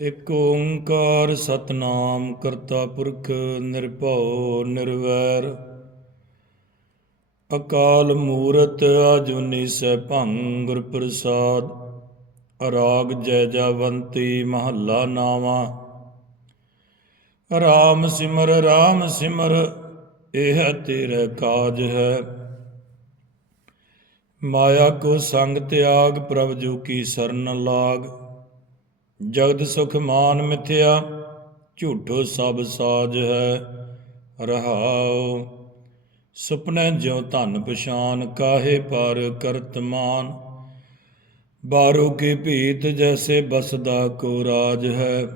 ਇਕ ਓੰਕਾਰ ਸਤਨਾਮ ਕਰਤਾ ਪੁਰਖ ਨਿਰਭਉ ਨਿਰਵੈਰ। ਅਕਾਲ ਮੂਰਤ ਆਜੁਨੀ ਸੈਭੰ ਗੁਰ ਪ੍ਰਸਾਦ। ਅਰਾਗ ਜੈ ਜਾਵੰਤੀ ਮਹੱਲਾ ਨਾਵਾ। ਰਾਮ ਸਿਮਰ ਰਾਮ ਸਿਮਰ, ਇਹ ਤੇਰਾ ਕਾਜ ਹੈ। ਮਾਇਆ ਕੋ ਸੰਗ ਤਿਆਗ, ਪ੍ਰਭ ਜੂ ਕੀ ਸਰਨ ਲਾਗ। ਜਗਤ ਸੁਖ ਮਾਨ ਮਿਥਿਆ, ਝੂਠੋ ਸਭ ਸਾਜ ਹੈ ਰਹਾਉ। ਸੁਪਨੇ ਜਿਉ ਧਨ ਪਛਾਨ, ਕਾਹੇ ਪਰ ਕਰਤਮਾਨ ਬਾਰੂ ਕੇ ਭੀਤ ਜੈਸੇ ਬਸਦਾ ਕੋ ਰਾਜ ਹੈ।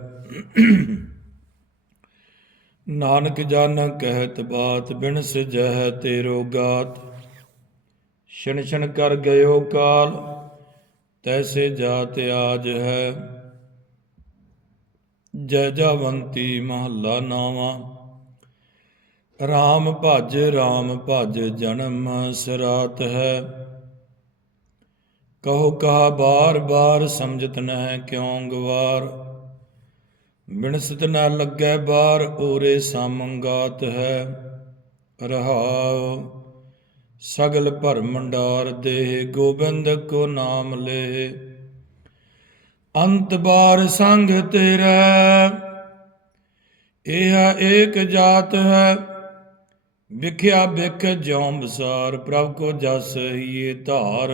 ਨਾਨਕ ਜਨ ਕਹਿਤ ਬਾਤ, ਬਿਨ ਸਜਹਿ ਤੇਰੋ ਗਾਤ। ਛਣ ਛਣ ਕਰ ਗਇਓ ਕਾਲ, ਤੈਸੇ ਜਾਤ ਆਜ ਹੈ। ਜੈ ਜਵੰਤੀ ਮਹੱਲਾ ਨਾਵਾ। RAM ਭਜ RAM ਭਜ ਜਨਮ ਸਰਾਤ ਹੈ। ਕਹੋ ਕਹਾ ਬਾਰ ਬਾਰ ਸਮਝਤ ਨਹਿ ਕਿਉ ਗਵਾਰ। ਬਿਨਸਤ ਨ ਲੱਗੈ ਬਾਰ ਓਰੇ ਸਾਮੰਗਾਤ ਹੈ। ਰਹਾਉ ਸਗਲ ਭਰਮੰਡਾਰ ਦੇਹ, ਗੋਬਿੰਦ ਕੋ ਨਾਮ ਲੈ ਅੰਤ ਬਾਰ ਸੰਗ ਤੇਰਾ। ਇਹ ਏਕ ਜਾਤ ਹੈ, ਵਿਖਿਆ ਵਿਖ ਜਿਉ ਬਸਾਰ ਪ੍ਰਭ ਕੋ ਜਸ ਹੀਏ ਧਾਰ।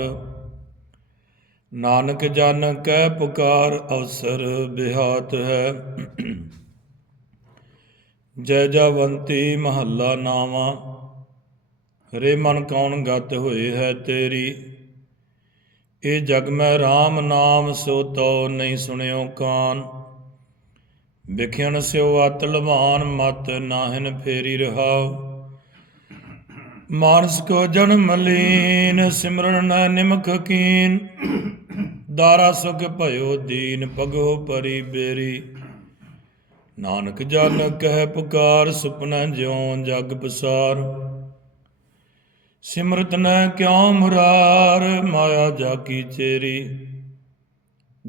ਨਾਨਕ ਜਨ ਕੈ ਪੁਕਾਰ, ਅਵਸਰ ਬਿਹਾਤ ਹੈ। ਜੈ ਜਵੰਤੀ ਮਹੱਲਾ ਨਾਵਾ, ਹਰੇ ਮਨ ਕੌਣ ਗਤ ਹੋਏ ਹੈ ਤੇਰੀ। ਇਹ ਜਗ ਮੈਂ RAM ਨਾਮ ਸੋ ਤੋ ਨਹੀਂ ਸੁਣਿਓ ਕਾਨ। ਵਿਖਿਣ ਸਿਓ ਅਤ ਲਵਾਨ ਮਤ ਨਾਹਿਨ ਫੇਰੀ ਰਹਾਉ। ਮਾਨਸ ਕੋ ਜਨਮ ਲੀਨ ਸਿਮਰਨ ਨ ਨਿਮਖ ਕੀਨ। ਦਾਰਾ ਸੁਖ ਭਇਓ ਦੀਨ ਪਗੋ ਪਰੀ ਬੇਰੀ। ਨਾਨਕ ਜਨ ਕਹਿ ਪੁਕਾਰ, ਸੁਪਨਾ ਜਿਉ ਜਗ ਪਸਾਰ। ਸਿਮਰਤ ਨ ਕਿਉ ਮੁਰਾਰ, ਮਾਇਆ ਜਾ ਕੀ ਚੇਰੀ।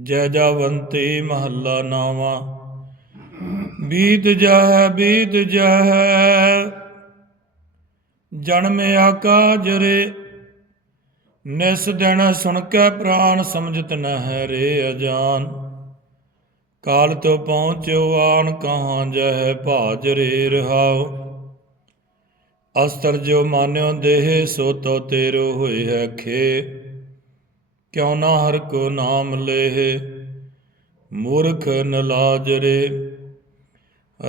ਜੈ ਜਾਵੰਤੇ ਮਹੱਲਾ ਨਾਵਾ। ਬੀਤ ਜਾਹੈ ਬੀਤ ਜਾਹੈ। ਜਨਮ ਆਕਾਜ ਰੇ। ਨਿਸ ਦਿਨ ਸੁਣ ਕੇ ਪ੍ਰਾਨ, ਸਮਝਤ ਨ ਹੈ ਰੇ ਅਜਾਨ। ਕਾਲ ਤੋਂ ਪਹੁੰਚਿਓ ਆਣ, ਕਹਾਂ ਜਹ ਭਾਜ ਰੇ ਰਹਾਉ। ਅਸਤਰ ਜੋ ਮਾਨਿਓ ਦੇਹ, ਸੋ ਤੋ ਤੇਰੋ ਹੋਏ ਹੈ ਖੇ। ਕਿਉ ਨਾ ਹਰ ਕੋ ਨਾਮ ਲੇਹ, ਮੂਰਖ ਨਲਾਜ ਰੇ।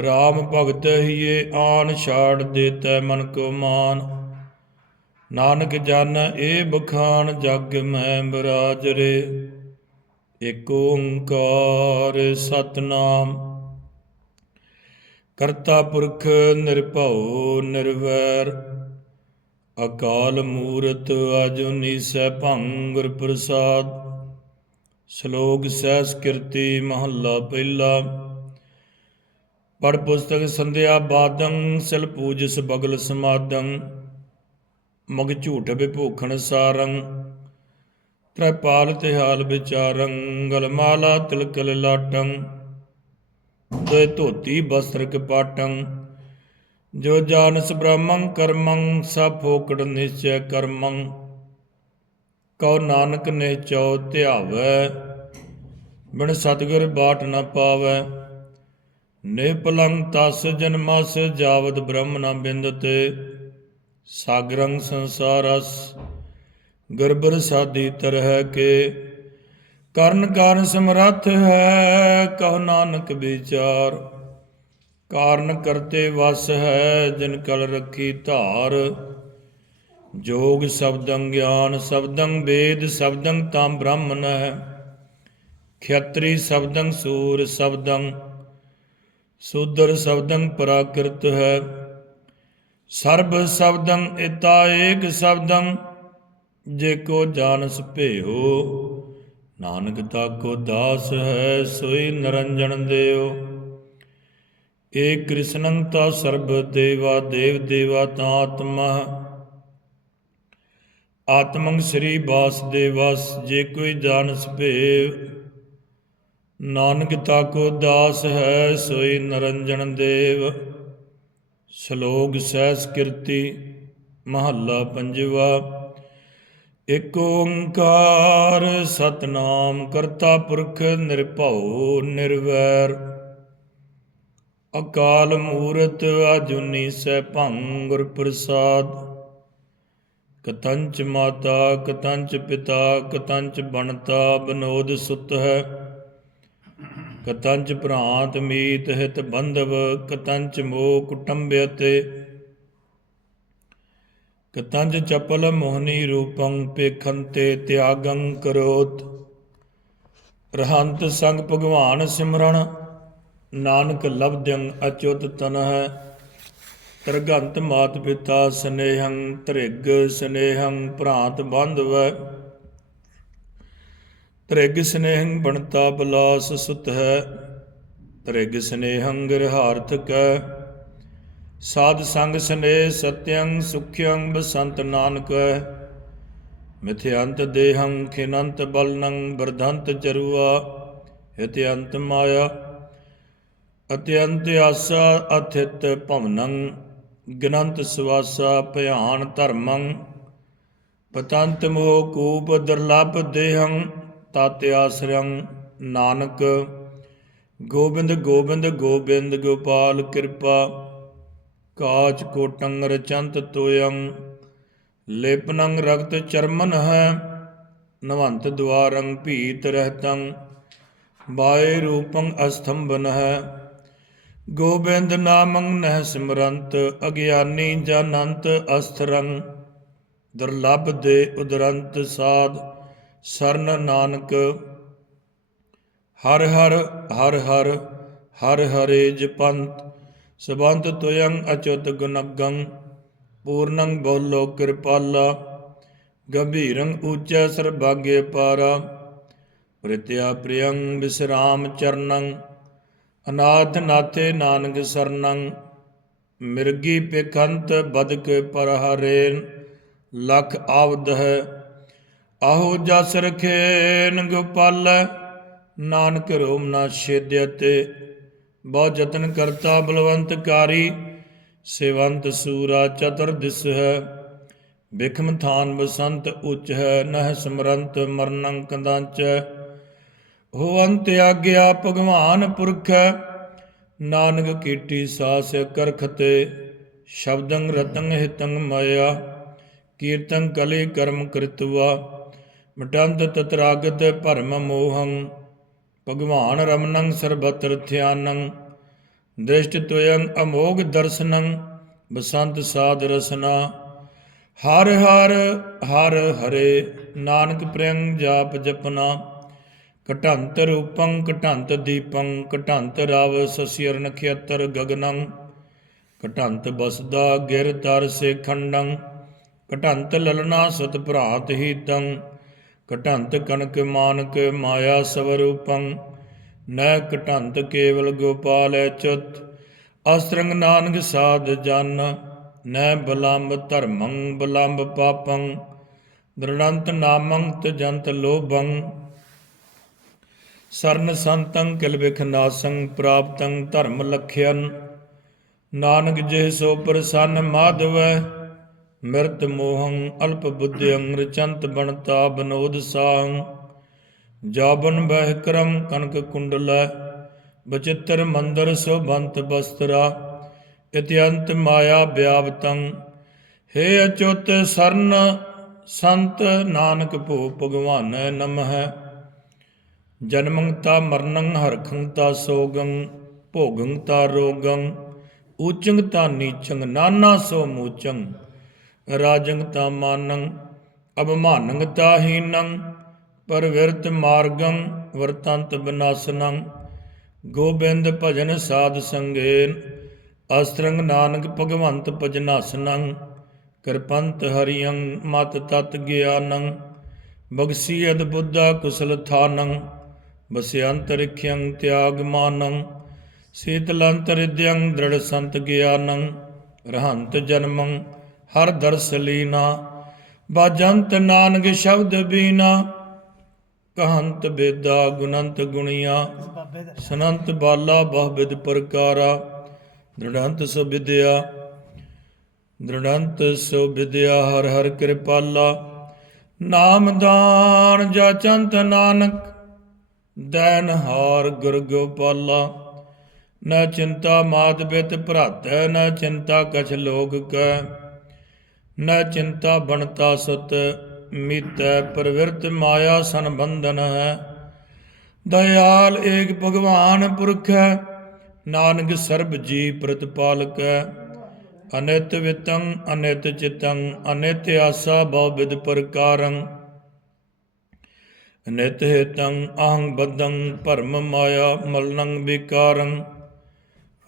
ਰਾਮ ਭਗਤ ਹੀਏ ਆਣ ਛਾੜ ਦੇਤੈ ਮਨ ਕੋ ਮਾਨ। ਨਾਨਕ ਜਨ, ਏ ਬਖਾਨ ਜਗ ਮੈਂ ਬਰਾਜ ਰੇ। ਏਕ ਓੰਕਾਰ ਸਤਨਾਮ। ਕਰਤਾ ਪੁਰਖ ਨਿਰਭਉ ਨਿਰਵੈਰ, ਅਕਾਲ ਮੂਰਤ ਆਜੁਨੀ ਸੈਭੰ ਗੁਰ ਪ੍ਰਸਾਦ, ਸ਼ਲੋਕ ਸਹਿਸ ਕੀਰਤੀ ਮਹੱਲਾ ਪਹਿਲਾ। ਪੜ ਪੁਸਤਕ ਸੰਧਿਆ ਬਾਦੰ, ਸਿਲ ਪੂਜਸ ਬਗਲ ਸਮਾਦੰ, ਮਗ ਝੂਠ ਵਿਭੂਖਣ ਸਾਰੰ ਤ੍ਰੈਪਾਲ ਤਿਹਾਲ ਵਿਚਾਰੰ ਗਲਮਾਲਾ ਤਿਲਕਲ ਲਾਟੰ। ਦੋਇ ਧੋਤੀ ਬਸਤਰ ਕਪਾਟੰ, ਜੋ ਜਾਣਸ ਬ੍ਰਹਮੰ ਕਰਮੰ, ਸਭ ਫੋਕੜ ਨਿਸ਼ਚੈ ਕਰਮੰ। ਕਉ ਨਾਨਕ ਨੇ ਚਉ ਧਿਆਵੈ, ਬਿਨ ਸਤਿਗੁਰ ਬਾਟ ਨ ਪਾਵੈ। ਨਿਪਲੰ ਤਸ ਜਨਮਸ ਜਾਵਤ ਬ੍ਰਹਮ ਨ ਬਿੰਦਤੇ। ਸਾਗਰੰ ਸੰਸਾਰਸ, ਗਰਬਰ ਸਾਦੀ ਤਰਹਿ ਕੇ। ਕਰਨ ਕਾਰਨ ਸਮਰੱਥ ਹੈ, ਕਹ ਨਾਨਕ ਵਿਚਾਰ। ਕਾਰਨ ਕਰਤੇ ਵਸ ਹੈ, ਜਿਨ ਕਲ ਰੱਖੀ ਧਾਰ। ਜੋਗ ਸ਼ਬਦੰ ਗਿਆਨ, ਸ਼ਬਦੰ ਵੇਦ, ਸ਼ਬਦੰ ਤਾਂ ਬ੍ਰਹਮਨ ਹੈ। ਖੇਤਰੀ ਸ਼ਬਦੰ ਸੂਰ, ਸ਼ਬਦੰ ਸੂਦਰ ਸ਼ਬਦੰ ਪ੍ਰਾਕਿਰਤ ਹੈ। ਸਰਬ ਸ਼ਬਦੰ ਇਤਾ ਏਕ ਸ਼ਬਦੰ, ਜੇ ਕੋ ਜਾਣਸ ਭੇਹੋ। ਨਾਨਕ ਤਾ ਦਾਸ ਹੈ, ਸੋਈ ਨਰੰਜਨ ਦੇਵ। ਏ ਕ੍ਰਿਸ਼ਨੰ ਤਾ ਸਰਬ ਦੇਵਾ, ਦੇਵ ਦੇਵਾ ਤਾ ਆਤਮਾ। ਆਤਮੰ ਸ੍ਰੀ ਵਾਸਦੇਵਸ, ਜੇ ਕੋਈ ਜਾਣਸ ਭੇਵ ਨਾਨਕ ਤਾਕੋ ਦਾਸ ਹੈ, ਸੋਈ ਨਰੰਜਨ ਦੇਵ। ਸ਼ਲੋਕ ਸਹਿਸ ਕੀਰਤੀ, ਮਹੱਲਾ ਪੰਜਵਾ। ਇਕ ਓੰਕਾਰ ਸਤਨਾਮ ਕਰਤਾ ਪੁਰਖ ਨਿਰਭਉ ਨਿਰਵੈਰ। ਅਕਾਲ ਮੂਰਤ ਆਜੁਨੀ ਸੈਭੰ ਗੁਰ ਪ੍ਰਸਾਦ। ਕਤੰਚ ਮਾਤਾ ਕਤੰਚ ਪਿਤਾ ਕਤੰਚ ਬਣਤਾ ਬਨੋਦ ਸੁਤ ਹੈ। ਕਤੰਚ ਭਰਾਤ ਮੀਤ ਹਿਤ ਬੰਧਵ ਕਤੰਚ ਮੋਹ ਕੁਟੰਬਿ ਕਤੰਜ ਚਪਲ ਮੋਹਨੀ ਰੂਪੰ ਪੇਖੰਤੇ ਤਿਆਗੰ ਕਰੋਤ। ਰਹੰਤ ਸੰਗ ਭਗਵਾਨ ਸਿਮਰਨ, ਨਾਨਕ ਲਬਧੰ ਅਚੁਤ ਤਨਹ। ਤਰਗੰਤ ਮਾਤ ਪਿਤਾ ਸਨੇਹੰ ਤ੍ਰਿਗ ਸਨੇਹੰ ਭ੍ਰਾਂਤ ਬੰਧਵ। ਤ੍ਰਿਗ ਸਨੇਹੰ ਬਣਤਾ ਬਲਾਸ ਸੁਤ ਹੈ ਤ੍ਰਿਗ ਸਨੇਹੰ ਗਿਰਹਾਰਥ ਕੈ। ਸਾਧ ਸੰਗ ਸਨੇਹ ਸਤਯੰ ਸੁਖਯੰ ਬਸੰਤ ਨਾਨਕ। ਮਿਥਿਅੰਤ ਦੇਹੰ ਖਿਨੰਤ ਬਲਨੰ ਵਰਧੰਤ ਚਰੂਆ। ਹਿਤਿਅੰਤ ਮਾਇਆ ਅਤਿਅੰਤ ਆਸਾ, ਅਥਿਤ ਭਵਨੰ। ਗਨੰਤ ਸਵਾਸਾ, ਭਿਆਨ ਧਰਮੰ। ਪਤੰਤ ਮੋਹ ਕੂਪ ਦੁਰਲਭ ਦੇਹੰ, ਤਤ ਆਸਰੰ ਨਾਨਕ। ਗੋਬਿੰਦ ਗੋਬਿੰਦ ਗੋਬਿੰਦ, ਗੋਪਾਲ ਕਿਰਪਾ। ਕਾਚ ਕੋਟੰਗ ਰਚੰਤ ਤੋਯੰ, ਲੇਪਨੰ ਰਗਤ ਚਰਮਨ ਹੈ, ਨਵੰਤ ਦਵਾਰੰ ਭੀਤ ਰਹਿਤੰ, ਬਾਏ ਰੂਪੰ ਅਸਥੰਬਨ ਹੈ। ਗੋਬਿੰਦ ਨਾਮੰ ਨਹਿ ਸਿਮਰੰਤ, ਅਗਿਆਨੀ ਜਨੰਤ ਅਸਥਰੰ, ਦੁਰਲਭ ਦੇ ਉਦਰੰਤ ਸਾਧ ਸਰਨ ਨਾਨਕ। ਹਰ ਹਰ ਹਰ ਹਰ ਹਰ ਹਰੇ ਜਪੰਤ ਸਬੰਤ ਤੁਯੰ ਅਚੁਤ ਗੁਨਗੰ ਪੂਰਨੰ ਬੋਲੋ ਕਿਰਪਾਲਾ, ਗੰਭੀਰੰ ਊਚੈ ਸਰਬਾਗੇ ਪਾਰਾ। ਪ੍ਰਿਤਿਆ ਪ੍ਰਿਯੰ ਵਿਸਰਾਮ ਚਰਨੰ, ਅਨਾਥ ਨਾਥੇ ਨਾਨਕ ਸਰਨੰ, ਮਿਰਗੀ ਪੇਖੰਤ ਬਦਕ ਪਰਹਰੇਨ, ਲਖ ਆਵਦ ਹੈ। ਆਹੋ ਜਸ ਰਖੇਨ ਗੋਪਾਲ, ਨਾਨਕ ਰੋਮ ਨਾ ਛੇਦਿਅਤੇ ਬਹੁ ਯਤਨ ਕਰਤਾ ਬਲਵੰਤਕਾਰੀ, ਸੇਵੰਤ ਸੂਰਾ ਚਤੁਰ ਦਿਸ ਹੈ। ਬਿਖਮ ਥਾਨ ਬਸੰਤ ਉੱਚ ਹੈ, ਨਹਿ ਸਮਰੰਤ ਮਰਨੰ ਕੰਦਾਂਚ ਹੋ। ਅੰਤ ਆਗਿਆ ਭਗਵਾਨ ਪੁਰਖ ਨਾਨਕ ਕੀਟੀ ਸਾਸ ਕਰਖਤੇ, ਸ਼ਬਦੰ ਰਤੰ ਹਿਤੰ ਮਾਇਆ ਕੀਰਤਨ ਕਲੇ ਕਰਮ ਕ੍ਰਿਤਵਾ, ਮਟੰਤ ਤਤਰਾਗਤ ਭਰਮ ਮੋਹੰ ਭਗਵਾਨ ਰਮਨੰ ਸਰਬਤਰ ਧਿਆਨੰ ਦ੍ਰਿਸ਼ਟ ਤੁਯੰ ਅਮੋਗ ਦਰਸ਼ਨੰ, ਬਸੰਤ ਸਾਧ ਰਸਨਾ। ਹਰ ਹਰ ਹਰ ਹਰੇ, ਨਾਨਕ ਪ੍ਰਿਯੰ ਜਾਪ ਜਪਨਾ। ਘਟੰਤ ਰੂਪੰ, ਘਟੰਤ ਦੀਪੰ, ਘਟੰਤ ਰਵ ਸਸਿਰ ਨਖੇਤਰ ਗਗਨੰ। ਘਟੰਤ ਬਸਦਾ ਗਿਰ ਤਰ ਸੇ ਖੰਡੰ ਕਟੰਤ ਲਲਨਾ ਸਤ ਭਰਾਤ ਹੀਤੰ। ਘਟੰਤ ਕਨਕ ਮਾਨਕ ਮਾਇਆ ਸਵਰੂਪੰ ਨ ਘਟੰਤ ਕੇਵਲ ਗੋਪਾਲ ਅਚੁਤ ਅਸਰੰਗ ਨਾਨਕ ਸਾਧ ਜਨ ਨ ਬਲੰਬ ਧਰਮੰ, ਬਲੰਬ ਪਾਪੰ, ਦ੍ਰਿੜੰਤ ਨਾਮੰ ਤਜੰਤ ਲੋਭੰ। ਸਰਨ ਸੰਤੰ ਕਿਲ ਬਿਖ ਨਾਸੰ, ਪ੍ਰਾਪਤੰ ਧਰਮ ਲਖਿਅਨ, ਨਾਨਕ ਜੇ ਸੋ ਪ੍ਰਸੰਨ ਮਾਧਵੈ ਮਿਰਤ ਮੋਹੰ ਅਲਪ ਬੁੱਧਿਅੰ ਰਚੰਤ ਬਣਤਾ ਬਨੋਦ ਸਾਹੰ। ਜਾਬਨ ਬਹਿ ਕਰਮ ਕਨਕ ਕੁੰਡਲੈ ਬਚਿੱਤਰ ਮੰਦਰ ਸੋਭੰਤ ਬਸਤਰਾ। ਇਤਿਅੰਤ ਮਾਇਆ ਵਿਆਵਤੰ ਹੇ ਅਚੁੱਤ ਸਰਨ ਸੰਤ ਨਾਨਕ ਭੋ ਭਗਵਾਨ ਨਮਹਿ। ਜਨਮੰ ਤਾ ਮਰਨੰ ਹਰਖੰ ਤਾ ਸੋਗੰ, ਭੋਗੰ ਤਾ ਰੋਗੰ ਊਚੰਗ ਤਾ ਨੀਚੰਗ ਨਾਨਾ ਸੋ ਮੂਚੰ। ਰਾਜੰਗ ਤਾ ਮਾਨੰ ਅਬਮਾਨੰਗ ਪਰਵਿਰਤ ਮਾਰਗੰ ਵਰਤੰਤ ਬਨਾਸਨੰ। ਗੋਬਿੰਦ ਭਜਨ ਸਾਧ ਸੰਗੇਨ, ਅਸਤਰੰਗ ਨਾਨਕ ਭਗਵੰਤ ਭਜਨਾਸਨੰ ਕਿਰਪੰਤ ਹਰਿਯੰ ਮਤ ਤਤ ਗਿਆਨੰ ਬਗਸੀਅਦ ਬੁੱਧਾ ਕੁਸਲ ਥਾਨੰ। ਬਸਿਅੰਤ ਰਿਖਯੰ ਤਿਆਗ ਸੀਤਲੰਤ ਰਿਦਯੰ ਦ੍ਰਿੜ ਸੰਤ ਗਿਆਨੰ। ਰਹੰਤ ਜਨਮੰ ਹਰ ਦਰਸ ਲੀਨਾ। ਬਾਜੰਤ ਨਾਨਕ ਸ਼ਬਦ ਬੀਨਾ। ਕਹੰਤ ਬੇਦਾ ਗੁਣੰਤ ਗੁਣੀਆਂ। ਬਾਬੇ ਦਾ ਸਨੰਤ ਬਾਲਾ ਬਹੁਵਿਧ ਪ੍ਰਕਾਰਾ। ਦ੍ਰਿੜੰਤ ਸੋ ਵਿਦਿਆ ਦ੍ਰਿੜੰਤ ਸੋ ਵਿਦਿਆ ਹਰ ਹਰ ਕਿਰਪਾਲਾ। ਨਾਮ ਦਾਨ ਜਾਚੰਤ ਨਾਨਕ। ਦੈਨ ਹਾਰ ਗੁਰ ਗੋਪਾਲਾ। ਨਾ ਚਿੰਤਾ ਮਾਤ ਬਿਤ ਭਰਾਤੈ, ਨਾ ਚਿੰਤਾ ਕਛ ਲੋਕ ਕੈ। ਨ ਚਿੰਤਾ ਬਣਤਾ ਸੁਤ, ਮੀਤੈ ਪ੍ਰਵਿਰਤ ਮਾਇਆ ਸੰਬੰਧਨ ਹੈ। ਦਇਆਲ ਏਕ ਭਗਵਾਨ ਪੁਰਖ ਹੈ ਨਾਨਕ ਸਰਬ ਜੀ ਪ੍ਰਤਪਾਲਕ। ਹੈ ਅਨਿਤ ਵਿਤੰ ਅਨਿਤ ਚਿਤੰ, ਅਨਿਤ ਆਸਾ ਬਹੁ ਵਿਦ ਪ੍ਰਕਾਰੰ। ਅਨਿਤ ਹਿਤੰ ਅਹੰ ਬਦੰ ਭਰਮ ਮਾਇਆ ਮਲਨੰ ਵਿਕਾਰੰ।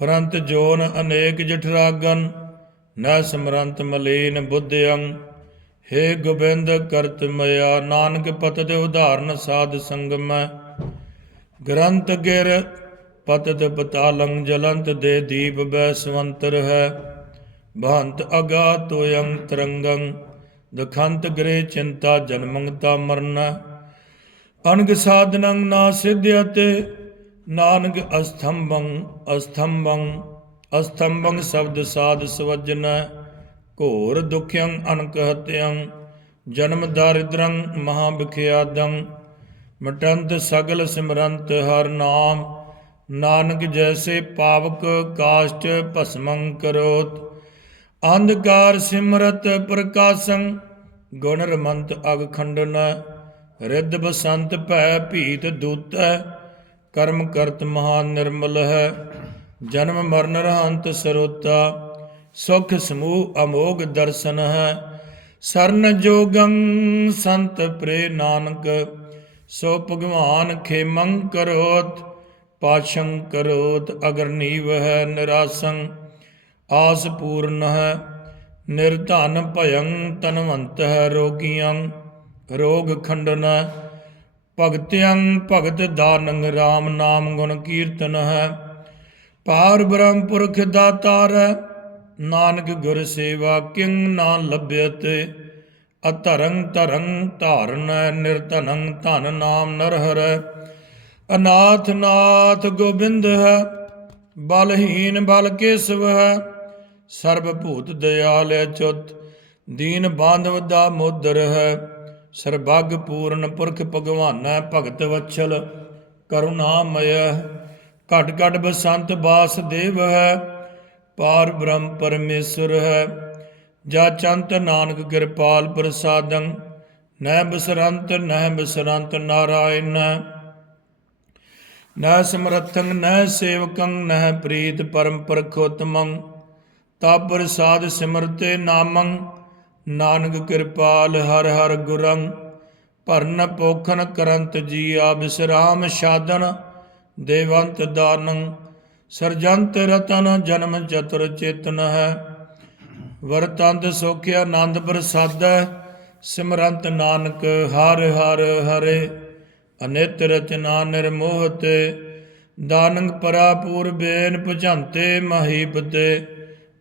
ਫਰੰਤ ਜੋਨ ਅਨੇਕ ਜਠਰਾਗਨ ਨੈ ਸਮਰੰਤ ਮਲੀਨ ਬੁੱਧਿਅੰ, ਹੇ ਗੋਬਿੰਦ ਕਰਤ ਮਇਆ, ਨਾਨਕ ਪਤ ਦੇ ਉਦਾਹਰਨ ਸਾਧ ਸੰਗਮੈ, ਗ੍ਰੰਥ ਗਿਰ ਪਤ ਪਤਿਤ ਪਤਾਲੰ, ਜਲੰਤ ਦੇ ਦੀਪ ਬੈਸਵੰਤਰ ਹੈ। ਬਹੰਤ ਅਗਾ ਤੋਯੰ ਤਰੰਗੰ, ਦਖੰਤ ਗ੍ਰੇ ਚਿੰਤਾ ਜਨਮੰਗਤਾ ਮਰਨ। ਅਨਗ ਸਾਧਨੰ ਨਾ ਸਿਧਿਅਤੇ ਨਾਨਕ ਅਸਥੰਭੰ ਅਸਥੰਭੰ ਅਸਥੰਭੰ ਸ਼ਬਦ ਸਾਧ ਸਵਜਨ, ਘੋਰ ਦੁਖਯੰ ਅਨਕ ਹਤਯੰ, ਜਨਮ ਦਾਰਿਦ੍ਰੰ ਮਹਾ ਵਿਖਿਆਦੰ ਮਟੰਤ ਸਗਲ ਸਿਮਰੰਤ ਹਰ ਨਾਮ, ਨਾਨਕ ਜੈਸੇ ਪਾਵਕ ਕਾਸ਼ਟ ਭਸਮੰ ਕਰੋਤ, ਅੰਧਕਾਰ ਸਿਮਰਤ ਪ੍ਰਕਾਸ਼ੰ, ਗੁਣ ਰਮੰਤ ਅਗ ਖੰਡਨ, ਰਿੱਧ ਬਸੰਤ ਭੈ ਭੀਤ ਦੂਤੈ, ਕਰਮ ਕਰਤ ਮਹਾ ਨਿਰਮਲ ਹੈ। ਜਨਮ ਮਰਨ ਰਹੰਤ ਸਰੋਤਾ, ਸੁਖ ਸਮੂਹ ਅਮੋਗ ਦਰਸ਼ਨ ਹੈ। ਸਰਨ ਜੋਗੰ ਸੰਤ ਪ੍ਰੇ ਨਾਨਕ, ਸੋ ਭਗਵਾਨ ਖੇਮੰ ਕਰੋਤ, ਪਾਸ਼ੰ ਕਰੋਤ ਅਗਰ ਨੀਵ ਹੈ ਨਿਰਾਸੰ, ਆਸ ਪੂਰਨ ਹੈ। ਨਿਰਧਨ ਭਯੰ ਤਨਵੰਤ ਹੈ ਰੋਗੀਆਂ ਰੋਗ ਖੰਡਨ ਭਗਤਿਆਂ ਭਗਤ ਦਾਨੰ RAM ਨਾਮ ਗੁਣ ਕੀਰਤਨ ਹੈ। ਪਾਰ ਬ੍ਰਹਮ ਪੁਰਖ ਦਾਤਾਰ ਹੈ ਨਾਨਕ ਗੁਰ ਸੇਵਾ ਕਿੰ ਨਾ ਲੱਭਿਅਤ। ਅਧਰੰ ਧਰੰ ਧਾਰਨ ਨਿਰਧਨੰ ਧਨ ਨਾਮ ਨਰਹਰ। ਅਨਾਥ ਨਾਥ ਗੋਬਿੰਦ ਹੈ, ਬਲਹੀਨ ਬਲ ਕੇਸਵ ਹੈ। ਸਰਬ ਭੂਤ ਦਿਆਲ ਅਚੁੱਤ ਦੀਨ ਬਾਂਧਵ ਦਾ ਮੋਦਰ ਹੈ। ਸਰਬੱਗ ਪੂਰਨ ਪੁਰਖ ਭਗਵਾਨਾ ਭਗਤ ਵਛਲ, ਕਰੁਣਾਮਯ ਘਟ ਘਟ ਬਸੰਤ ਬਾਸ ਦੇਵ ਹੈ, ਪਾਰ ਬ੍ਰਹਮ ਪਰਮੇਸ਼ਰ ਹੈ। ਜਾ ਚੰਤ ਨਾਨਕ ਕਿਰਪਾਲ ਪ੍ਰਸਾਦੰ, ਨਹਿ ਬਸਰੰਤ ਨਹਿ ਬਸਰੰਤ ਨਾਰਾਇਣ। ਨੈ ਸਮਰਥੰ, ਨਹਿ ਸੇਵਕੰ ਨੈ ਪ੍ਰੀਤ ਪਰਮ ਪਰਖੋਤਮੰ। ਤਾ ਪ੍ਰਸਾਦ ਸਿਮਰਤੇ ਨਾਮੰ, ਨਾਨਕ ਕਿਰਪਾਲ ਹਰ ਹਰ ਗੁਰੰ। ਭਰਨ ਪੋਖਨ ਕਰੰਤ ਜੀ ਆ ਬਿਸਰਾਮ ਸਾਧਨ। ਦੇਵੰਤ ਦਾਨੰ, ਸਰਜੰਤ ਰਤਨ ਜਨਮ ਚਤੁਰ ਚੇਤਨ ਹੈ। ਵਰਤੰਦ ਸੋਖਿ ਆਨੰਦ ਪ੍ਰਸਾਦੈ ਸਿਮਰੰਤ ਨਾਨਕ ਹਰ ਹਰ ਹਰੇ। ਅਨਿਤ ਰਚਨਾ ਨਿਰਮੋਹ ਤੇ ਦਾਨੰਗ ਪਰਾਪੂਰ ਬੇਨ ਭਜੰਤੇ ਮਹੀਪਤੇ।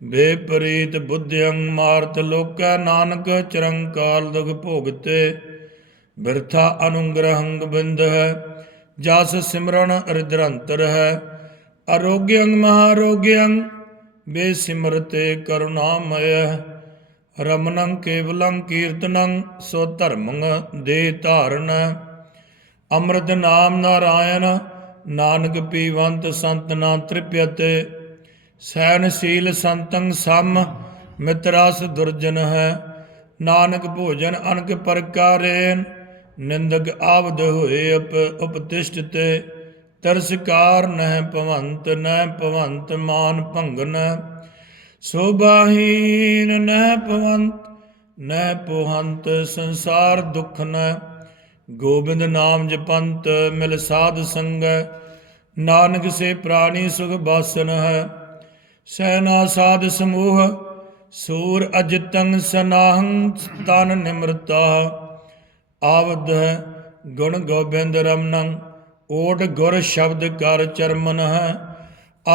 ਬੇਪਰੀਤ ਬੁੱਧਿਅੰ ਮਾਰਤ ਲੋਕੈ ਨਾਨਕ ਚਰੰਕਾਲ ਦੁਖ ਭੋਗਤੇ। ਬਿਰਥਾ ਅਨੁਗ੍ਰਹੰਗ ਬਿੰਦ ਹੈ। ਜਸ ਸਿਮਰਨ ਰਿਦਰੰਤਰ ਹੈ। ਅਰੋਗਯੰ ਮਹਾਰੋਗਯੰ, ਬੇਸਿਮਰਤੇ ਕਰੁਣਾਮਯ। ਰਮਨੰ ਕੇਵਲੰ ਕੀਰਤਨੰ ਸੋ ਧਰਮੰ ਦੇ ਧਾਰਨ। ਅੰਮ੍ਰਿਤ ਨਾਮ ਨਾਰਾਇਣ, ਨਾਨਕ ਪੀਵੰਤ ਸੰਤ ਨਾ ਤ੍ਰਿਪਯਤੇ। ਸੈਨਸ਼ੀਲ ਸੰਤੰ ਸਮ, ਮਿਤਰਾਸ ਦੁਰਜਨ ਹੈ। ਨਾਨਕ ਭੋਜਨ ਅਨਕ ਪ੍ਰਕਾਰੇਨ। ਨਿੰਦਕ ਆਵਦ ਹੋਏ ਅਪ, ਉਪਤਿਸ਼ਟ ਤਰਸਕਾਰ ਨਹਿ ਭਵੰਤ ਨਹਿ ਭਵੰਤ ਮਾਨ ਭੰਗਨ। ਸੋਭਾਹੀਨ ਨਹਿ ਭਵੰਤ, ਨਹਿ ਪੋਹੰਤ ਸੰਸਾਰ ਦੁਖ ਨ ਗੋਬਿੰਦ ਨਾਮ ਜਪੰਤ, ਮਿਲ ਸਾਧ ਸੰਗ। ਨਾਨਕ ਸੇ ਪ੍ਰਾਣੀ ਸੁਖ ਬਾਸਨ ਹੈ। ਸੈਨਾ ਸਾਧ ਸਮੂਹ, ਸੂਰ ਅਜਿਤੰ ਸਨਾਹੰ ਤਨ ਨਿਮਰਤਾ। ਆਵਦ ਗੁਣ ਗੋਬਿੰਦ ਰਮਨੰ ਓਟ ਗੁਰ ਸ਼ਬਦ ਕਰ ਚਰਮਨ ਹੈ।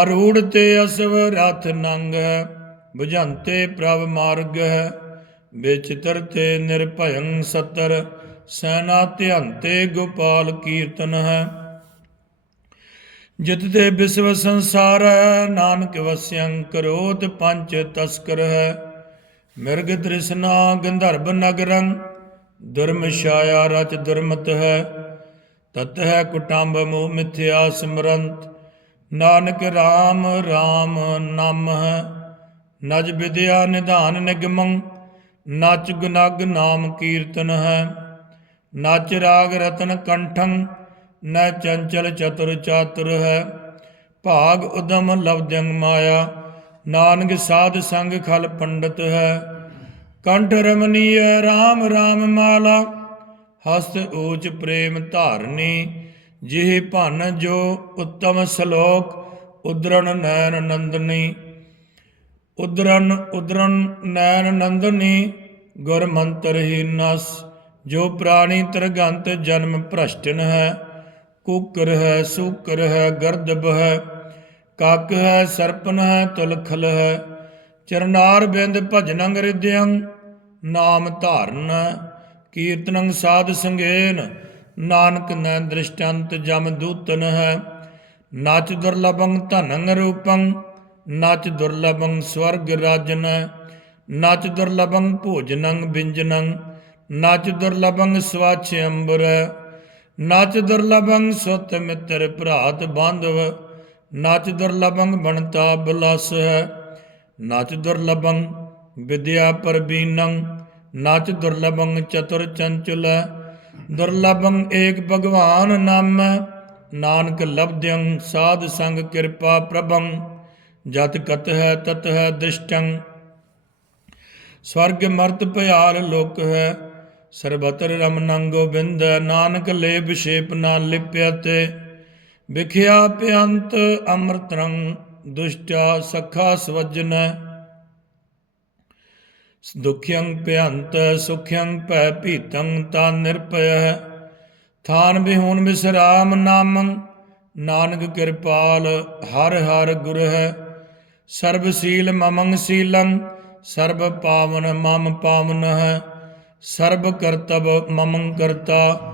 ਅਰੂੜ ਤੇ ਅਸਵ ਰਥ ਨੰਗ ਹੈ ਬੁਝੰਤੇ ਪ੍ਰਭ ਮਾਰਗ ਹੈ। ਬੇਚਿਤਰ ਤੇ ਨਿਰਭਯੰ ਸਤਰ, ਸੈਨਾ ਧਿਆੰਤੇ ਗੋਪਾਲ ਕੀਰਤਨ ਹੈ। ਜਿਤ ਤੇ ਵਿਸਵ ਸੰਸਾਰ ਹੈ, ਨਾਨਕ ਵਸਿਅੰ ਕਰੋਤ ਪੰਚ ਤਸਕਰ ਹੈ। ਮਿਰਗ ਤ੍ਰਿਸ਼ਨਾ ਗੰਧਰਵ ਨਗਰੰ ਦੁਰਮ ਛਾਇਆ ਰਚ ਦੁਰਮਤ ਹੈ, ਤਤ ਹੈ ਕੁਟੰਬ ਮੋਹ ਮਿਥਿਆ ਸਿਮਰੰਤ। ਨਾਨਕ RAM RAM ਨਾਮ ਹੈ, ਨਜ ਵਿਦਿਆ ਨਿਧਾਨ ਨਿਗਮੰ, ਨਚ ਗੁਨਗ ਨਾਮ ਕੀਰਤਨ ਹੈ। ਨਚ ਰਾਗ ਰਤਨ ਕੰਠੰ, ਨ ਚੰਚਲ ਚਤੁਰ ਚਾਤੁਰ ਹੈ। ਭਾਗ ਉਦਮ ਲਬਦੰ ਮਾਇਆ, ਨਾਨਕ ਸਾਧ ਸੰਗ ਖਲ ਪੰਡਤ ਹੈ। ਕੰਠ ਰਮਨੀय RAM RAM ਮਾਲਾ, ਹਸਤ ਊਚ ਪ੍ਰੇਮ ਧਾਰਨੀ, ਜਿਹ ਭਨ ਜੋ ਉੱਤਮ ਸ਼ਲੋਕ ਉਦਰਨ ਨੈਣ ਨੰਦਨੀ। ਉਦਰਨ ਉਦਰਨ ਨੈਣ ਨੰਦਨੀ ਗੁਰ ਮੰਤਰ ਹੀ ਨਸ, ਜੋ ਪ੍ਰਾਣੀ ਤਰਗੰਤ ਜਨਮ ਭ੍ਰਸ਼ਟਨ ਹੈ। ਕੁਕਰ ਹੈ, ਸੁਕਰ ਹੈ, ਗਰਦਬ ਹੈ, ਕੱਕ ਹੈ, ਸਰਪਨ ਹੈ, ਤੁਲਖਲ ਹੈ। ਚਰਨਾਰ ਬਿੰਦ ਭਜਨੰ ਰਿਦਯੰ ਨਾਮ ਧਾਰਨ, ਕੀਰਤਨੰ ਸਾਧ ਸੰਗੇਨ, ਨਾਨਕ ਨੈ ਦ੍ਰਿਸ਼ਟੰਤ ਜਮ ਦੂਤਨ ਹੈ। ਨਚ ਦੁਰਲਭੰ ਧਨੰ ਰੂਪੰ, ਨਚ ਦੁਰਲਭੰ ਸਵਰਗ ਰਾਜਨ ਨਚ ਦੁਰਲਭੰ ਭੋਜਨੰ ਬਿੰਜਨੰ, ਨਚ ਦੁਰਲਭੰ ਸਵਾਛ ਅੰਬਰ ਨਚ ਦੁਰਲਭੰ ਸੁਤ ਮਿੱਤਰ ਭਰਾਤ ਬਾਂਧਵ, ਨਚ ਦੁਰਲਭੰ ਬਣਤਾ ਬਲਸ ਹੈ। ਨਚ ਦੁਰਲਭੰ ਵਿਦਿਆ ਪਰਬੀਨੰ, ਨਾਚ ਦੁਰਲਭੰ ਚਤੁਰ ਚੰਚੁਲ, ਦੁਰਲਭੰ ਏਕ ਭਗਵਾਨ ਨਾਮ, ਨਾਨਕ ਲਬਧਯੰ ਸਾਧ ਸੰਗ ਕਿਰਪਾ ਪ੍ਰਭੰ, ਜਤ ਕਤ ਹੈ ਤਤ ਹੈ ਦ੍ਰਿਸ਼ਟੰ ਸਵਰਗ ਮਰਤ ਭਿਆਲ ਲੋਕ ਹੈ, ਸਰਬਤਰ ਰਮਨੰ ਗੋਬਿੰਦ, ਨਾਨਕ ਲੇ ਸ਼ੇਪ ਨਾਲ ਲਿਪਿਆ ਤੇ। ਵਿਖਿਆ ਪਿਅੰਤ ਅੰਮ੍ਰਿਤਰੰ, ਦੁਸ਼ਟਾ ਸਖਾ ਸਵਜਨ ਦੁਖਯੰ ਭਿਅੰਤ ਸੁਖਯੰ ਭੈ ਭੀਤੰ, ਤਾ ਨਿਰਭਯ ਥਾਨ ਬਿਹੂਨ ਬਿਸਰਾਮ ਨਾਮੰ, ਨਾਨਕ ਕਿਰਪਾਲ, ਹਰ ਹਰ ਗੁਰ ਹੈ ਸਰਬ ਸੀਲ ਮਮੰ ਸੀਲੰ, ਸਰਬ ਪਾਵਨ ਮਮ ਪਾਵਨ ਹੈ ਸਰਬ ਕਰਤਵ ਮਮੰ ਕਰਤਾ,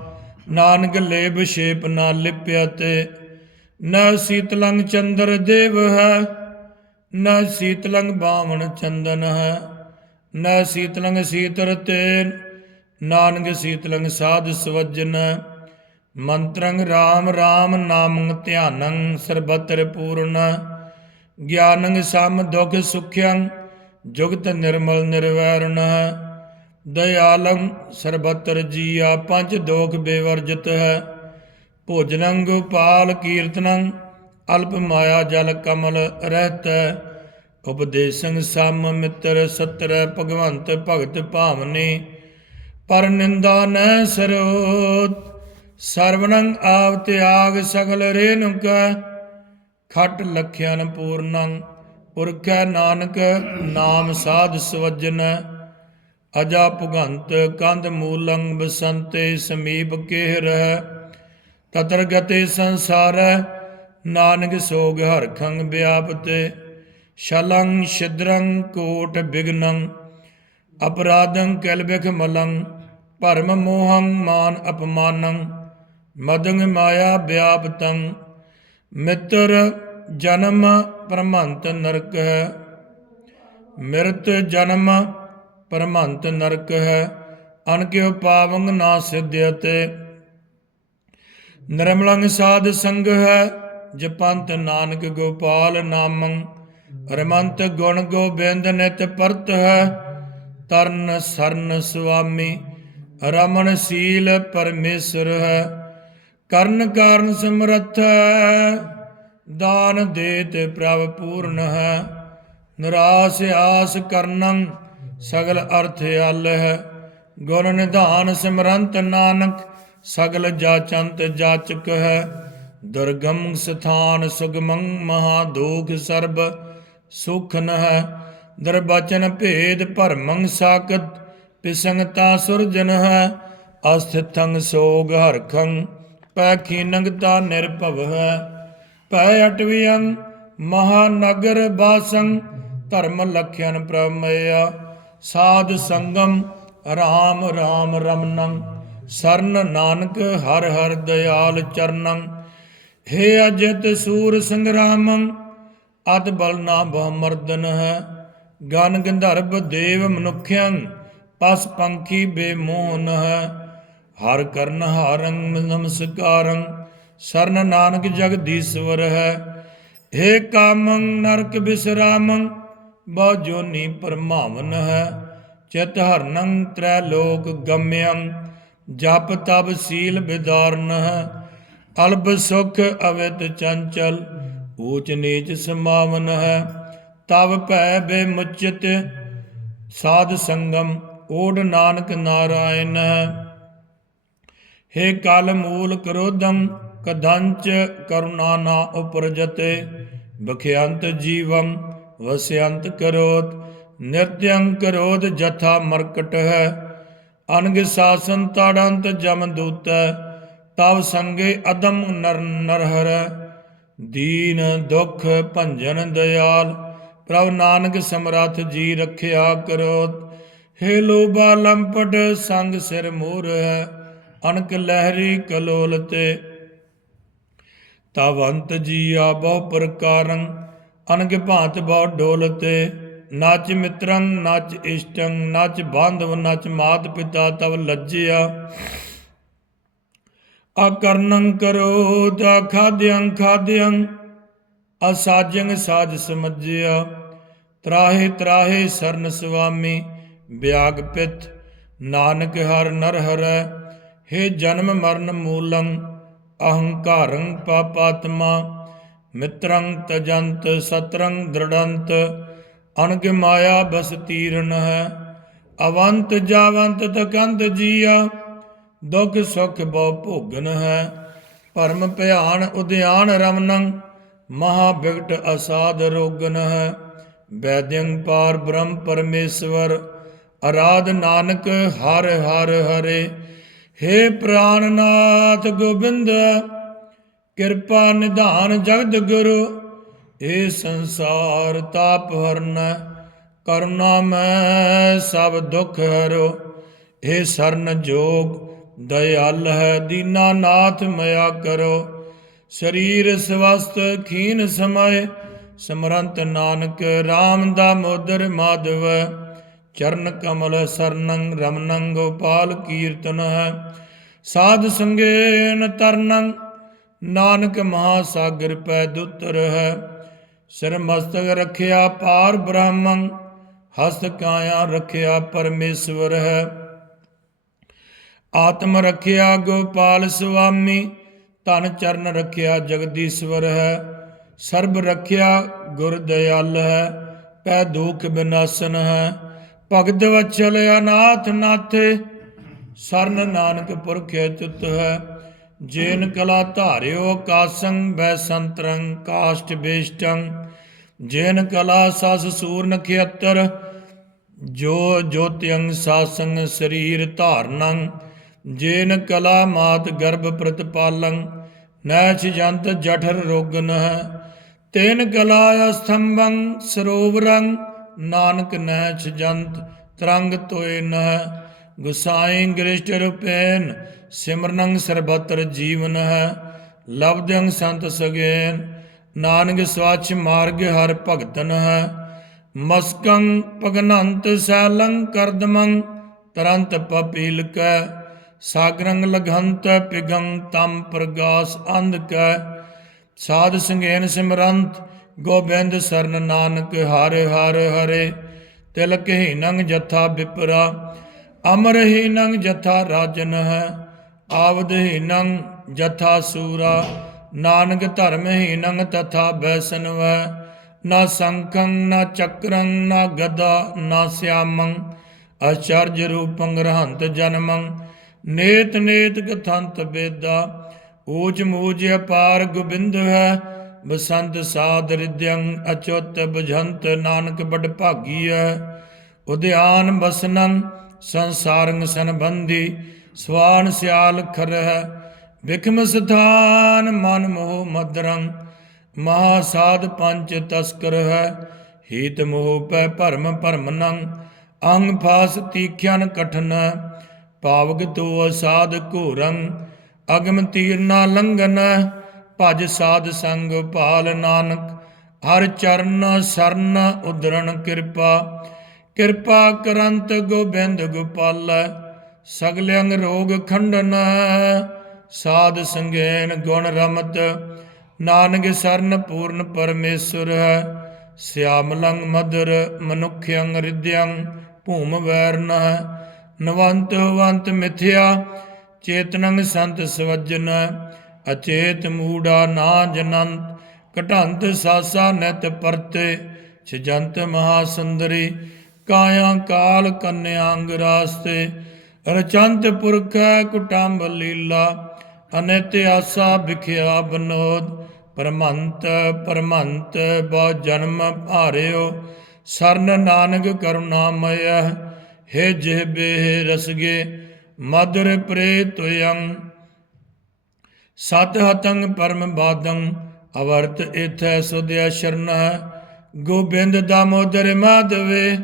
ਨਾਨਕ ਲੇਬ ਸ਼ੇਪ ਨਾ ਲਿਪਿਆ ਤੇ। ਨ ਸੀਤਲੰਗ ਚੰਦਰ ਦੇਵ ਹੈ ਨ ਸੀਤਲੰਗ ਬਾਵਣ ਚੰਦਨ ਹੈ ਨ ਸੀਤਲੰਗ ਸੀਤਰ ਤੇ ਨਾਨਕ ਸੀਤਲੰਗ ਸਾਧ ਸਵਜਨ। ਮੰਤਰੰਗ RAM RAM ਨਾਮੰ ਧਿਆਨੰ ਸਰਬਤਰ ਪੂਰਨ। ਗਿਆਨੰ ਸਮ ਦੁਖ ਸੁਖਯੰ ਜੁਗਤ ਨਿਰਮਲ ਨਿਰਵੈਰਣ। ਦਇਆਲੰ ਸਰਬਤਰ ਜੀਆ ਪੰਜ ਦੋਖ ਬੇਵਰਜਿਤ ਹੈ। ਭੋਜਨੰ ਗੋਪਾਲ ਕੀਰਤਨੰ, ਅਲਪ ਮਾਇਆ ਜਲ ਕਮਲ ਰਹਿਤ। ਉਪਦੇਸੰ ਸਮ ਮਿੱਤਰ ਸਤਰ ਭਗਵੰਤ ਭਗਤ ਭਾਵਨੇ, ਪਰ ਨਿੰਦਾ ਨੈ ਸਰੋਤ। ਸਰਵਨੰ ਆਵ ਤਿਆਗ ਸਗਲ ਰੇਨੁਕ ਖਟ ਲਖਿਆਨ ਪੂਰਨੰ, ਪੁਰਖੈ ਨਾਨਕ ਨਾਮ ਸਾਧ ਸਵਜਨ। ਅਜਾ ਭੁਗੰਤ ਕੰਧ ਮੂਲੰ ਬਸੰਤੇ ਸਮੀਪ ਕੇਹ ਰਹਿ ਤਤਰ ਗਤੇ ਸੰਸਾਰ, ਨਾਨਕ ਸੋਗ ਹਰਖੰ ਵਿਆਪਤੇ। ਸ਼ਲੰ ਛਿਦਰੰ ਕੋਟ ਬਿਗਨੰ, ਅਪਰਾਧੰ ਕਲਬਿਖ ਮਲੰ, ਭਰਮ ਮੋਹੰ ਮਾਨ ਅਪਮਾਨੰ, ਮਦੰਗ ਮਾਇਆ ਵਿਆਪਤੰ ਮਿੱਤਰ ਜਨਮ ਪਰਮੰਤ ਨਰਕ ਹੈ। ਮਿਰਤ ਜਨਮ ਪਰਮੰਤ ਨਰਕ ਹੈ ਅਨਕਿਉ ਪਾਵੰਗ ਨਾ ਸਿਧਿਅਤੇ ਨਿਰਮਲੰਗ ਸਾਧ ਸੰਗ ਹੈ, ਜਪੰਤ ਨਾਨਕ ਗੋਪਾਲ ਨਾਮੰ ਰਮੰਤ ਗੁਣ ਗੋਬਿੰਦ ਨਿਤ ਪਰਤ ਹੈ, ਤਰਨ ਸਰਨ ਸੁਆਮੀ, ਰਮਨ ਸੀਲ ਪਰਮੇਸ਼ਰ ਹੈ। ਕਰਨ ਕਾਰਨ ਸਮਰੱਥ ਹੈ, ਦਾਨ ਦੇਤ ਪ੍ਰਭ ਪੂਰਨ ਹੈ। ਨਿਰਾਸ ਆਸ ਕਰਨੰ ਸਗਲ ਅਰਥ ਅਲ ਹੈ। ਗੁਣ ਨਿਧਾਨ ਸਿਮਰੰਤ ਨਾਨਕ, ਸਗਲ ਜਾਚੰਤ ਜਾਚਕ ਹੈ। ਦੁਰਗਮ ਸਥਾਨ ਸੁਗਮੰ ਮਹਾ ਦੋਖ ਸਰਬ ਸੁਖ ਨ ਦਰਬਚਨ ਭੇਦ ਭਰਮੰ ਸਾਕਤ ਪਿਸੰਗਤਾ ਸੁਰਜਨ ਹੈ ਅਸਥਿਤੰ ਸੋਗ ਹਰਖੰ ਪੈ ਖੀਨੰਗਤਾ ਨਿਰਭਵ ਹੈ ਪੈ ਅਟਵਿਯੰ ਮਹਾਨਗਰ ਬਾਸੰ ਧਰਮ ਲਖਿਆਨ ਪ੍ਰਮੇਯ ਸਾਧ ਸੰਗਮ, ਰਾਮ ਰਾਮ ਰਮਨੰ, ਸਰਨ ਨਾਨਕ ਹਰ ਹਰ ਦਇਆਲ ਚਰਨੰ। ਹੇ ਅਜਿਤ ਸੂਰ ਸੰਗਰਾਮੰ ਅਦ ਬਲ ਨਾ ਬਹੁ ਮਰਦਨ ਹੈ। ਗਨ ਗੰਧਰਵ ਦੇਵ ਮਨੁਖਿਆਂ ਪਸ ਪੰਖੀ ਬੇਮੋਹਨ ਹੈ। ਹਰ ਕਰਨ ਹਾਰੰ ਨਮਸਕਾਰੰ, ਸਰਨ ਨਾਨਕ ਜਗਦੀਸ਼ਵਰ ਹੈ। ਹੇ ਕਾਮੰ ਨਰਕ ਬਿਸਰਾਮੰ, ਬਹੁ ਜੋਨੀ ਪਰਮਾਵਨ ਹੈ। ਚਿਤ ਹਰਨੰ ਤ੍ਰੈ ਲੋਕ ਗਮਯੰ, ਜਪ ਤਬ ਸੀਲ ਬਿਦਾਰਨ ਹੈ। ਅਲਬ ਸੁਖ ਅਵਿਤ ਚੰਚਲ ਊਚ ਨੀਚ ਸਮਾਵਨ ਹੈ ਤਬ ਭੈ ਬੇਮੁਚਿਤ, ਸਾਧ ਸੰਗਮ ਓੜ ਨਾਨਕ ਨਾਰਾਇਣ ਹੇ। ਕਲ ਮੂਲ ਕਰੋਧੰ ਕਦੰਚ ਕਰੁਣਾ ਨਾ ਉਪਰਜਤੇ ਬਖਿਆੰਤ ਜੀਵੰ ਵਸਿਅੰਤ ਕਰੋਤ, ਨਿਰਤਯੰ ਕਰੋਧ ਜਥਾ ਮਰਕਟ ਹੈ। ਅਨਗ ਸਾਸਨ ਤਾੜੰਤ ਜਮ ਦੂਤੈ, ਤਵ ਸੰਗੇ ਅਦਮ ਨਰ ਨਰਹਰ। ਦੀਨ ਦੁਖ ਭੰਜਨ ਦਇਆਲ ਪ੍ਰਭ ਨਾਨਕ ਸਮਰੱਥ ਜੀ ਰਖਿਆ ਕਰੋ ਹੇ ਲੋਬਾ ਲੰਪਟ ਸੰਗ ਸਿਰ ਮੂਰ ਹੈ ਅਨਕ ਲਹਿਰੀ ਕਲੋਲ ਤੇ। ਤਵੰਤ ਆ ਬਹੁ ਪ੍ਰਕਾਰੰ ਅਨਕ ਭਾਂਤ ਬਹੁ ਡੋਲ ਤੇ। ਨਚ ਮਿੱਤਰੰ, ਨਚ ਇਸ਼ਟੰ, ਨਚ ਬਾਂਧਵ, ਨਚ ਮਾਤ ਪਿਤਾ ਤਵ ਲੱਜਿਆ। ਅਕਰਨੰ ਕਰੋ ਤਾ ਖਾਦਿਅੰ ਖਾਦਿਅੰ ਅਸਾਜੰ ਸਾਜ ਸਮਝਿਆ। ਤਰਾਹੇ ਤਰਾਹੇ ਸਰਨ ਸੁਆਮੀ, ਬਿਆਗ ਪਿਤ, ਨਾਨਕ ਹਰ ਨਰ ਹਰੈ, ਹੇ ਜਨਮ ਮਰਨ ਮੂਲੰ, ਅਹੰਕਾਰੰ ਪਾਪਾਤਮਾ ਮਿੱਤਰੰ ਤਜੰਤ, ਸਤਰੰ ਦ੍ਰਿੜੰਤ, ਅਣਗ ਮਾਇਆ ਬਸ ਤੀਰਨ ਹੈ। ਅਵੰਤ ਜਾਵੰਤ ਤਕੰਤ ਜੀਆ ਦੁੱਖ ਸੁਖ ਬਹੁ ਭੋਗਨ ਹੈ। ਭਰਮ ਭਿਆਨ ਉਦਿਆਨ ਰਮਨੰ, ਮਹਾ ਬਿਗਟ ਅਸਾਦ ਰੋਗਨ ਹੈ। ਵੈਦਿਯੰ ਪਾਰ ਬ੍ਰਹਮ ਪਰਮੇਸ਼ਵਰ, ਅਰਾਧ ਨਾਨਕ ਹਰ ਹਰ ਹਰੇ। ਹੇ ਪ੍ਰਾਨਨਾਥ ਗੋਬਿੰਦ, ਕਿਰਪਾ ਨਿਧਾਨ ਜਗਤ ਗੁਰੂ ਇਹ ਸੰਸਾਰ ਤਾਪ ਹਰਨ, ਕਰੁਣਾ ਮੈਂ ਸਭ ਦੁਖ ਹਰੋ। ਇਹ ਸਰਨ ਜੋਗ ਦਇਆਲ ਹੈ ਦੀਨਾਨਾਥ ਮਇਆ ਕਰੋ। ਸਰੀਰ ਸਵਸਤ ਖੀਨ ਸਮਏ। ਸਮਰੰਤ ਨਾਨਕ RAM ਦਾ ਮੋਦਰ ਮਾਧਵ। ਚਰਨ ਕਮਲ ਸਰਨੰ, ਰਮਨੰ ਗੋਪਾਲ ਕੀਰਤਨ ਹੈ। ਸਾਧ ਸੰਗੇਨ ਤਰਨੰ, ਨਾਨਕ ਮਹਾ ਸਾਗਰ ਪੈ ਦੁਤਰ ਹੈ। ਸਿਰ ਮਸਤਕ ਰਖਿਆ ਪਾਰ ਬ੍ਰਹਮੰ, ਹਸਤ ਕਾਇਆ ਰਖਿਆ ਪਰਮੇਸ਼ਵਰ ਹੈ। ਆਤਮ ਰੱਖਿਆ ਗੋਪਾਲ ਸੁਆਮੀ, ਧਨ ਚਰਨ ਰੱਖਿਆ ਜਗਦੀਸ਼ਵਰ ਹੈ, ਸਰਬ ਰੱਖਿਆ ਗੁਰ ਦਇਆਲ ਹੈ, ਪੈ ਦੁਖ ਬਿਨਾਸਨ ਹੈ। ਭਗਤ ਵਚਲ ਅਨਾਥ ਨਾਥੇ, ਸਰਨ ਨਾਨਕ ਪੁਰਖ ਚੁੱਤ ਹੈ। ਜੇਨ ਕਲਾ ਧਾਰਿਓ ਕਾਸੰ ਬੈ ਸੰਤਰੰ ਕਾਸ਼ਟ ਬੇਸ਼ਟੰ। ਜੇਨ ਕਲਾ ਸਸ ਸੂਰ ਨਖੇਤਰ ਜੋ ਜੋਤਿਯੰ ਸਾਸੰ ਸਰੀਰ ਧਾਰਨੰ। ਜੇਨ ਕਲਾ ਮਾਤ ਗਰਭ ਪ੍ਰਤਪਾਲੰ ਨੈਛ ਜੰਤ ਜਠਰ ਰੋਗਨ ਤੇਨ ਕਲਾ ਅਸਥੰਭੰ ਸਰੋਵਰੰ, ਨਾਨਕ ਨੈਛ ਜੰਤ ਤਰੰਗ ਤੋਏ ਨ ਗੁਸਾਈ ਗ੍ਰਿਸ਼ਟ ਰੂਪੇਨ, ਸਿਮਰਨੰ ਸਰਬਤਰ ਜੀਵਨ ਹੈ। ਲਬਦੰ ਸੰਤ ਸਗੇਨ, ਨਾਨਕ ਸਵਾਚ ਮਾਰਗ ਹਰ ਭਗਤਨ ਹੈ। ਮਸਕੰ ਪਗਨੰਤ ਸੈਲੰ ਕਰਦਮੰ, ਤਰੰਤ ਪਪੀਲ ਕੈ। ਸਾਗਰੰਗ ਲਘੰਤ ਪਿਗੰ ਤਮ ਪ੍ਰਗਾਸ ਅੰਧ ਕੈ। ਸਾਧ ਸੰਗੇਨ ਸਿਮਰੰਤ, ਗੋਬਿੰਦ ਸਰਨ ਨਾਨਕ ਹਰਿ ਹਰਿ ਹਰੇ। ਤਿਲਕ ਹੀਨੰ ਜਥਾ ਬਿਪਰਾ, ਅਮਰ ਹੀਨੰ ਜਥਾ ਰਾਜਨ ਹੈ। ਆਵਦ ਹੀਨੰ ਜਥਾ ਸੂਰਾ, ਨਾਨਕ ਧਰਮ ਹੀਨੰ ਤਥਾ ਬੈਸਨਵੈ ਨਾ ਸੰਖੰ, ਨਾ ਚੱਕਰੰ, ਨਾ ਗਦਾ, ਨਾ ਸਿਆਮੰ। ਅਚਰਜ ਰੂਪੰ ਰਹੰਤ ਜਨਮੰ ਨੇਤ ਨੇਤ ਕਥੰਤ ਬੇਦਾ, ਊਚ ਮੂਜ ਅਪਾਰ ਗੋਬਿੰਦ ਹੈ। ਬਸੰਤ ਸਾਧ ਰਿਦਯੰ ਅਚੁੱਤ ਬੁਝੰਤ ਨਾਨਕ ਬੜ ਭਾਗੀ ਹੈ। ਉਦਿਆਨ ਬਸਨੰ ਸੰਸਾਰੰ ਸੰਬੰਧੀ, ਸਵਾਨ ਸਿਆਲ ਹੈ। ਵਿਖਮ ਸਥਾਨ ਮਨ ਮੋਹ ਮਦਰੰ, ਮਹਾ ਸਾਧ ਪੰਚ ਤਸਕਰ ਹੈ। ਹੀਤ ਮੋਹ ਪੈ ਭਰਮ ਭਰਮ ਭਰਮਨੰ ਅੰਗ ਫਾਸ ਤੀਖਿਆਨ ਕਠਨ ਪਾਵਕ ਤੋ ਅਸਾਧ ਘੋਰੰ, ਅਗਮ ਤੀਰ ਨਾ ਲੰਘਨ, ਭਜ ਸਾਧ ਸੰਗ ਭਾਲ ਨਾਨਕ, ਹਰ ਚਰਨ ਸਰਨ ਉਦਰਣ ਕਿਰਪਾ। ਕਿਰਪਾ ਕਰੰਤ ਗੋਬਿੰਦ ਗੋਪਾਲ ਸਗਲ ਅੰਗ ਰੋਗ ਖੰਡਨ, ਸਾਧ ਸੰਗੇਨ ਗੁਣ ਰਮਤ। ਨਾਨਕ ਸਰਨ ਪੂਰਨ ਪਰਮੇਸ਼ਰ ਹੈ ਸਿਆਮਲੰਗ ਮਦਰ ਮਨੁਖਯੰ ਰਿਦਯੰ ਭੂਮ ਵੈਰਨ ਨਵੰਤ ਵੰਤ ਮਿਥਿਆ, ਚੇਤਨੰ ਸੰਤ ਸਵਜਨ, ਅਚੇਤ ਮੂੜਾ ਨਾ ਜਨੰਤ ਘਟੰਤ ਸਾਸਾ ਨਿਤ ਪਰਤੇ, ਛਜੰਤ ਮਹਾ ਸੁੰਦਰੀ ਕਾਇਆ ਕਾਲ ਕੰਨਿਆੰਗ ਰਾਸਤੇ, ਰਚੰਤ ਪੁਰਖੈ ਕੁਟੰਬ ਲੀਲਾ, ਅਨਿਤ ਆਸਾ ਵਿਖਿਆ ਬਨੋਦ, ਪਰਮੰਤ ਪਰਮੰਤ ਬਹੁ ਜਨਮ ਭਾਰਿਓ, ਸਰਨ ਨਾਨਕ ਕਰੁਣਾਮਯ ਹੈ ਜਿਹਬੇ ਰਸਗੇ ਮధుਰ ਪ੍ਰੇਤਯੰ ਸਤ ਹਤੰ ਪਰਮ ਬਾਦੰ, ਅਵਰਤ ਇਥੈ ਸੁਦਿਆ ਸ਼ਰਨ ਗੋਬਿੰਦ ਦਾਮੋਦਰ ਮਾਧਵੇ,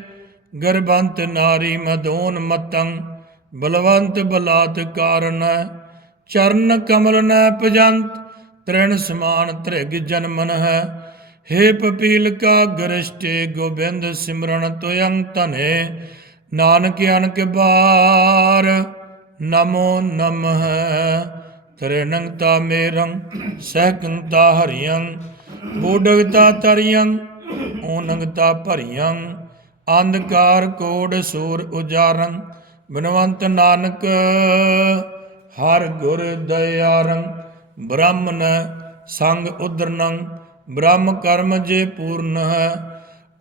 ਗਰਬੰਤ ਨਾਰੀ ਮਦੋਨ ਮਤੰ। ਬਲਵੰਤ ਬਲਾਤ ਕਾਰਨ, ਚਰਨ ਕਮਲ ਨ ਪਜੰਤ ਤ੍ਰਿਣ ਸਮਾਨ ਤ੍ਰਿਗ ਜਨਮਨ। ਹੈ ਹੇ ਪਪੀਲ ਕਾ ਗਰਸ਼ਟੇ ਗੋਬਿੰਦ ਸਿਮਰਨ ਤੋਯੰ ਧਨੇ। ਨਾਨਕ ਅਨਕ ਬਾਰ, ਨਮੋ ਨਮః ਤ੍ਰਿਣੰਤਾ ਮੇਰੰ, ਸਹਿਕੰਤਾ ਹਰਿਯੰ ਬੋਡਗਤਾ ਤਰਿਯੰ ਓਨੰਗਤਾ ਭਰਿਯੰ ਅੰਧਕਾਰ ਕੋੜ ਸੂਰ ਉਜਾਰੰ, ਬਿਨਵੰਤ ਨਾਨਕ, ਹਰ ਗੁਰ ਦਇਆਰੰ। ਬ੍ਰਾਹਮਣ ਸੰਗ ਉਦਰਨੰ ਬ੍ਰਹਮ ਕਰਮ ਜੇ ਪੂਰਨ ਹੈ।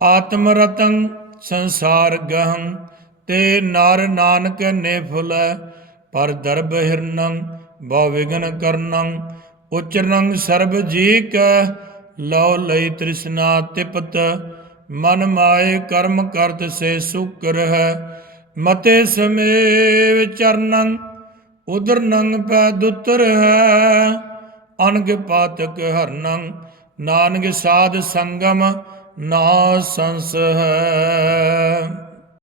ਆਤਮ ਰਤੰ ਸੰਸਾਰ ਗਹੰ। ਤੇ ਨਰ ਨਾਨਕ ਨੇ ਫੁਲ, ਪਰ ਦਰਬ ਹਿਰਨੰ ਬਹੁ ਵਿਗਨ ਕਰਨੰ। ਉਚਰਨੰ ਸਰਬ ਜੀ ਕੈ, ਲਉ ਲਈ ਤ੍ਰਿਸ਼ਨਾ ਤਿਪਤ। ਮਨ ਮਾਏ ਕਰਮ ਕਰਤ ਸੇ ਸੁਕਰ ਹੈ ਮਤੇ ਸਮੇ ਵਿਚਰਨੰ ਉਦਰਨੰ ਪੈ ਦੁਤਰ ਹੈ ਅਨਗ ਪਾਤਕ ਹਰਨੰ ਨਾਨਕ ਸਾਧ ਸੰਗਮ ਨਾ ਸੰਸ ਹੈ